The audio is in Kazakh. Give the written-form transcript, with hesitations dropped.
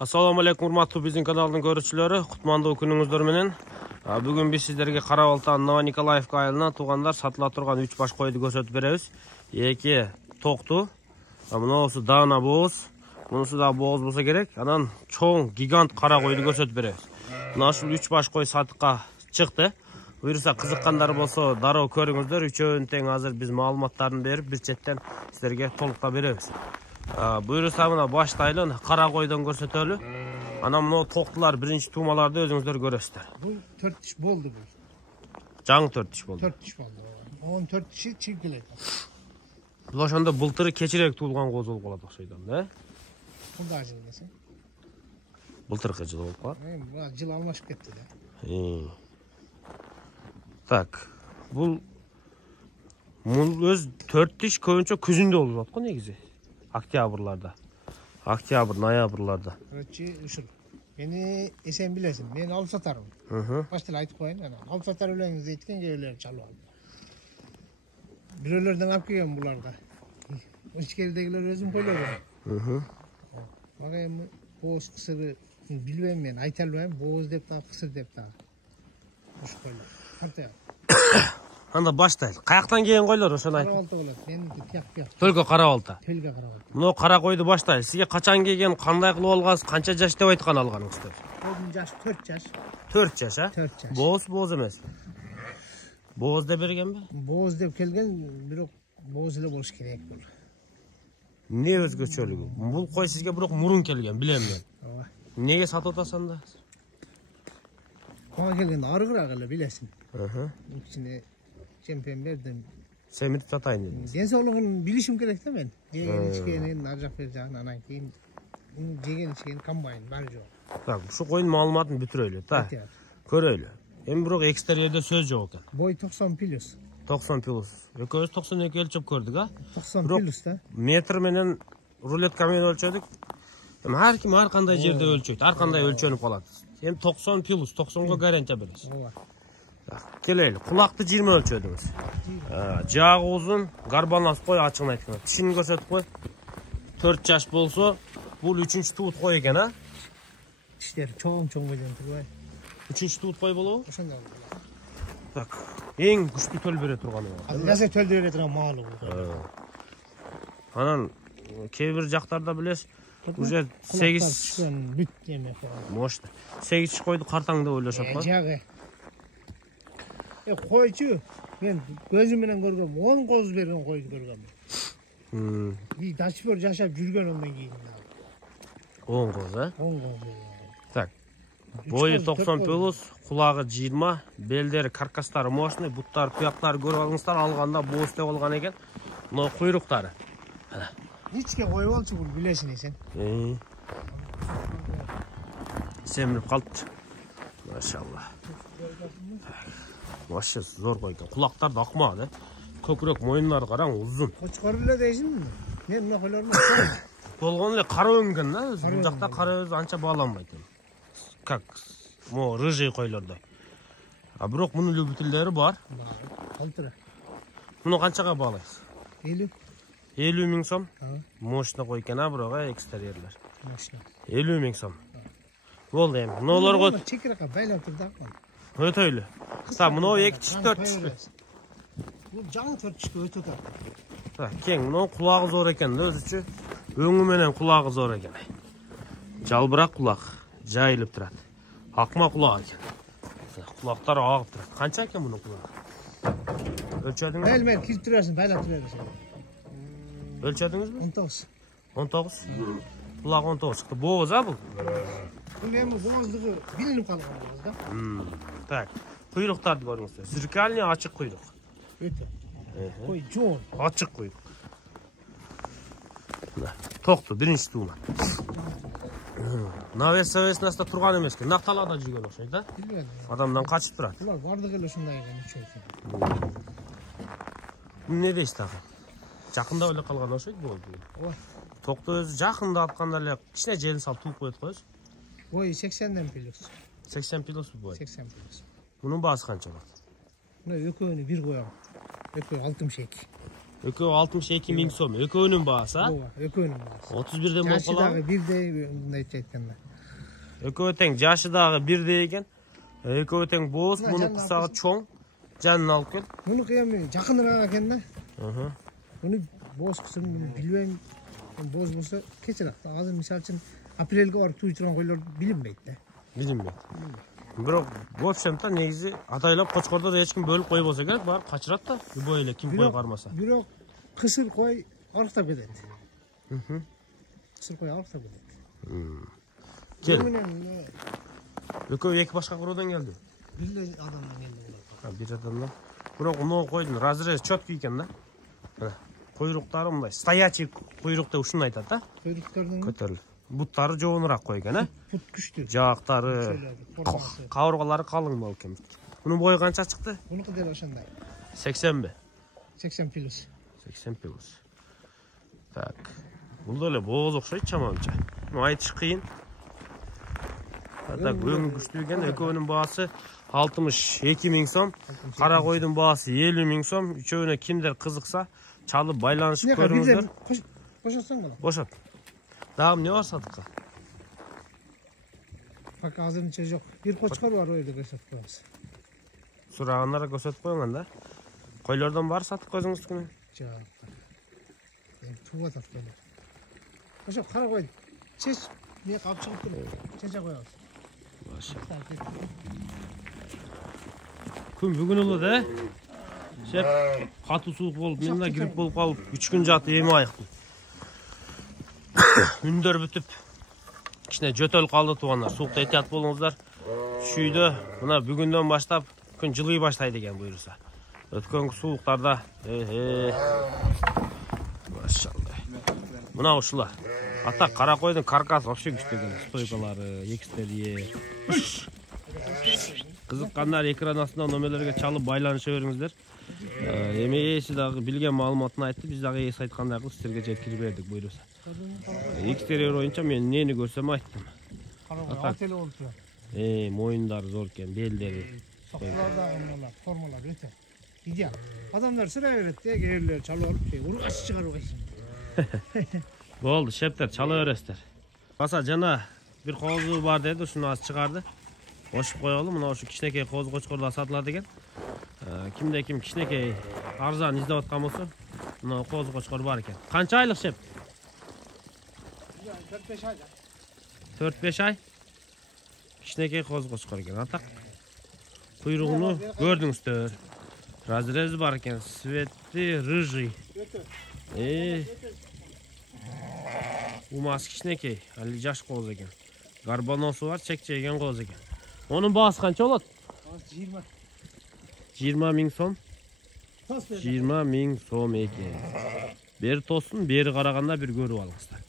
Assalamu alaikum урматтуу биздин каналдын көрүүчүлөрү. Кутмандуу күнүңүздөр менен. Бүгүн биз сиздерге Кара Балта Новониколаевка айылынан туугандар сатыла турган 3 баш койду көрсөтүп беребиз. Эки токту. Мынусу дана бооз, мунусу да бооз болсо керек. Анан чоң гигант кара койду көрсөтүп беребиз. Мына ушул 3 баш кой сатыкка чыкты. Буюрса кызыккандар болсо дароо көрүңүздөр. Үчөөнүн тең азыр биз маалыматтарын берип, бир четтен сиздерге толуктап беребиз. Буюрса мына баштайлы кара койдон көрсөтөлү. Анан мына токтулар биринчи туумаларды өзүңүздөр көрөсүздөр. Бул 4 тиш болду бул. Жаңы 4 тиш болду. 4 тиш болду. 14 тиши чийкелет. Бул ошондо былтыры кечирээк туулган кооз болуп калат окшойт да? Бул да жыл десе. Былтыркы жыл болуп калат. Бул жыл алмашып кетти да. Так. Бул өз 4 тиш көбүнчө күзүндө болуп жатат го негизи. Октябрларда. Октябрь, ноябрларда. Короче, ушул. Мени эсен билесиң, мен алып сатарым. Баштан айтып коеюн, анан алып сатар элеңиз дейткен кээ чалып алып. Бирөөлөрдөн алып келген буларга. Ичкеридегилер өзүм койлорум. Мага эми бооз кысыры билбейм мен, айта албайм, бооз деп та, кысыр деп та. Ушул койлор. Кантип? Анда баштайлы. Каяктан келген койлор ошону айт. Кара Балта болот. Меники тияк. Только Кара Балта. Төлгө Кара Балта. Мына кара койду баштайлы. Сизге качан келген, кандай кылып алгансыз, канча жаш деп айткан алганыңызды? Өзүм жаш 4 жаш. 4 жаш, а? 4 жаш. Бооз эмес. Бооз деп бергенби? Бооз деп келген, бирок бооз эле болуш керек бул. Не өзгөчөлүгү? Бул кой сизге бирок мурун келген, билем мен. Ооба. Неге сатып атасың анда? Мага келген арыгыраак эле билесиң. Ичине чемпион бердим. Семирип сатайын дедим. Ден соолугун билишим керек да мен. Жеген ичкенин, ар жак бер жагын, анан кийин жеген ичкен комбайн бар жок. Так, ушу койдун маалыматын бүтүрөйлү, та. Көрөйлү. Эми бирок экстерьерде сөз жок экен. Бой 90 плюс. 90 плюс. Экөөбүз 92 өлчөп көрдүк, а? 90 плюс да. Метр менен рулетка менен өлчөдүк. Эми ар ким ар кандай жерде өлчөйт, ар кандай өлчөнүп калат. Эми 90 плюс, 90го гарантия бересиз. Ооба. Келели, кулакты 20 өлчөдүңүз. Жагы узун, гарбанас кой ачыгын айтканда. Тишин көрсөтүп кой. 4 жаш болсо, бул 3-чү туут кой экен, а? Тиштер чоң менен турбай. 3-чү туут кой болобу? Ошондой болот. Так, эң күчтүү төл бере турганы бар. Азыр төлдө бере турган маалы бул. Анан кээ бир жактарда билесиз, уже 8 бүт эме. Мошта. 8 койду картаң деп ойлошот го. Жагы. Койчу, мен көзүм менен көргөм, 10 коз берген койду көргөм. Би дачпор жашап жүргөнүмдөн кийин. 10 коз, а? 10 коз берген. Так. Бою 90 плюс, кулагы 20, белдери, каркастары мощный, буттары, туяктары көрүп алыңыздар, алганда бооз деп алган экен. Мына куйруктары. Ичке коюп алчу бул билесиң сен. Семирип калыптыр. Машалла. Вообще зор кой экен. Кулактар да акма, да? Көкүрөк мойындары караң, узун. Кочкор эле дейсиңби? Мен мына койлордун болгон эле кара өңгөн да, өзү. Бул жакта кара өзү анча бааланбайт. Как мо рыжий койлордой. А бирок мунун любительдери бар. Калтыра. Муну канчага баалайсыз? 50. 50 миң сом. Мощно кой экен, а бирок экстерьерлер. Мощно. 50 миң сом. Болду эми. Мыналарга чекиракка байлап тур да. Өтөйлү. Та мына 2 тиш 4 тиш. Бул жаңы 4 тишке өтө тар. Та кең, мына кулагы зор экен да өзүчө. Өңү менен кулагы зор экен. Жалбырак кулак, жайылып турат. Акма кулак экен. Кулактары агып турат. Канча экен мунун кулагы? Өлчөдүңүз? Бәлмәр кирип турасың, байлап турасың. Өлчөдүңүзбү? 19. 19. Кулак 19 чыкты. Бооз, а бул? Бул эми бооздугу билинип калган бооз да. Так. Куйруктарды көрүңүздөр. Зеркальный ачык куйрук. Өтө. Кой жоон. Ачык куйрук. Токту, биринчи туума. Навес-навеснаста турган эмес экен. Накталада жүргөн окшойт да? Билбедим. Адамдан качып турат. Булар бардыгы эле ушундай экен үчөөсү. Не дейсиз тагы? Жакындап эле калган окшойт бул. Ооба. Токту өзү жакында атканда эле кичине желин салып туруп коет коесуз. Бой 80ден плюс. 80 плюс бой. 80 плюс. Мунун баасы канча болот? Мына экөөнү бир коям. Экөө 62. Экөө 62 миң сом. Экөөнүн баасы, а? Ооба, экөөнүн баасы. 31ден болуп калабы? Жашы дагы бирдей мындай айтканда. Ekөө teң, jaşı dağı birde eкен. Ekөө teң boz, bunun kısağı çoğ. Canını alıp gel. Bunu kıyamıyorum. Yakınına eken de. Hı. Bunu boz kısırını bilmem. Boz bolsa keçirak. Azır misal için aprelge var tuyturan koylar bilinmeydi de. Bilinmeydi. Biroq bo'pshanta negizi ataylab qo'chqorda hech kim bo'lib qo'yib olsa kerak, barib qachirat da. Bu ele kim qo'y qarmasa. Biroq qisir qo'y ariqtab ketadi. Qisir qo'y ariqtab ketadi. Kel. Ekөө екі башқа қырудан келді. Билле адамдан келди булар. Bir adamdan. Biroq uni qo'ydin, razrez cho'tki ekan da. Mana quyruqlari bunday stoячий quyruq deb shuni aytadi da. Quyruqlardan Ko'tarilib. Butlari jo'g'inroq qo'ygan, ha? put kuchli. Jaqlari, qavurg'alari qalin bo'lgan. Buning bo'yi qancha chiqdi? Buniki deb o'shanday. 80 mi? 80 plus. 80 plus. Tak. Bunda öyle boğaz o'xshaydi chamoncha. Buni aytish qiyin. Hatta göngü güçlü ekan, ekövünün bahası 62 ming so'm, qara qo'yning bahası 50 ming so'm. Üçöğüne kimdir qiziqsa, çalıp baylanışıp ko'ringizlar. Qo'shasan qala. Boşat. Dağım ne var satıqqa? Bak hozircha yo'q. Bir qo'chqor bor o'yda ko'rsatib qo'yamiz. So'raganlarga ko'rsatib qo'yinganda. Qo'ylardan bor satib qo'yingiz kuni. Yo'q. Tuva tafkani. O'sha qara qo'y. Chech, ne qolib chiqib turibdi. Checha qo'yamiz. Kun bugün ulu da. Şep katı soğuk olup, menimle girip olup kalıp 3 gün jatı yeme ayıktım. Ünder bütüp kişine jötöl kaldı tuğanlar. Soğukta ehtiyat bolunuzlar. Şuydu, buna bugünden başlap gün жылый başlaydı eken buyursa. Ötkönki soğuklarda maşallah. Buna uşular. Hatta kara koydun karkas вообще güçlü eкен. Stойкалары, eksteri. Kızıkkanlar ekran астынан нөмерлерге çalıp байланыша беріңіздер. Эми ээси дагы билген маалыматын айтты. Биз дагы ээси айткандай кылып силерге жеткирип бердик буйруса. Экстерьер боюнча мен нени көрсөм айттым. Артеле болуп турат. Моюндары зор экен, белдери. Соқларда эмнелер, формалар өтө. Идеал. Адамдар сыра берет де, кээрлер чалып алып, ургаш чыгарып койсун. Болду, шептер чала бересиздер. Баса жана бир козу бар деди, ушуну аз чыгарды. Кошуп коелу, мына ушу кичинекей коз кочкордо сатылат экен. Кимде ким кичинекей арзан издеп аткан болсо, мына коз кочкор бар экен. Канча айлык шеп? 4-5 ай. 4-5 ай? Кичинекей коз кочкор экен, атак. Куйругуну көрдүңүздөр. Разрези бар экен, свети рыжий. Умасы кичинекей, али жаш коз экен. Гарбаносу бар, чекчейген коз экен. Onun bağısı kança olur? 20. 20 ming so'm. 20 ming so'm ekan. Beri to'sin, beri qaraganda bir ko'rib olingizlar.